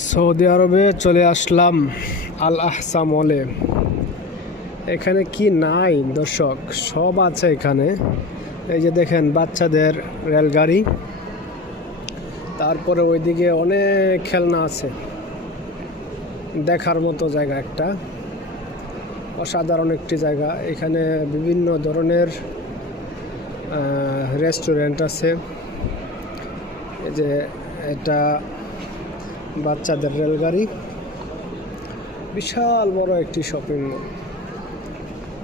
Saudi আরবে চলে আসলাম আল Ahsa মলে। এখানে কি নাই দর্শক, সব আছে এখানে। এই যে দেখেন বাচ্চাদের রেলগাড়ি, তারপরে ওইদিকে অনেক খেলনা আছে, দেখার মতো জায়গা একটা, অসাধারণ একটি জায়গা। এখানে বিভিন্ন ধরনের রেস্টুরেন্ট আছে। এই যে এটা বাচ্চাদের রেলগাড়ি, বিশাল বড় একটি শপিং মল।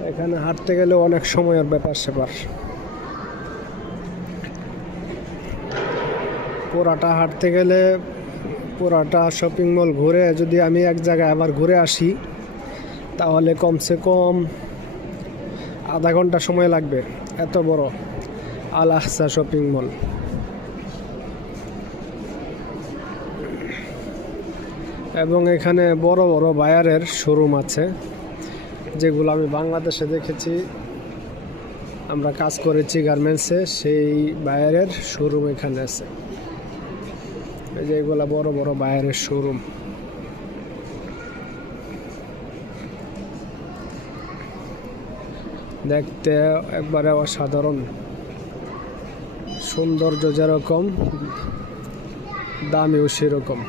এখানে হাঁটতে গেলে অনেক সময়ের ব্যাপার স্যাপার। পুরাটা হাঁটতে গেলে, পুরাটা শপিং মল ঘুরে যদি আমি এক জায়গায় আবার ঘুরে আসি, তাহলে কমসে কম আধা ঘন্টা সময় লাগবে। এত বড় আল আহসা শপিং মল। এবং এখানে বড় বড় বায়ারের শোরুম আছে, যেগুলো আমি বাংলাদেশে দেখেছি। আমরা কাজ করেছি গার্মেন্টসে, সেই বায়ারের শোরুম এখানে আছে। এই যে এগুলা বড় বড় বায়ারের শোরুম। দেখতে একবারে অসাধারণ, সৌন্দর্য যেরকম দামিও সেরকম।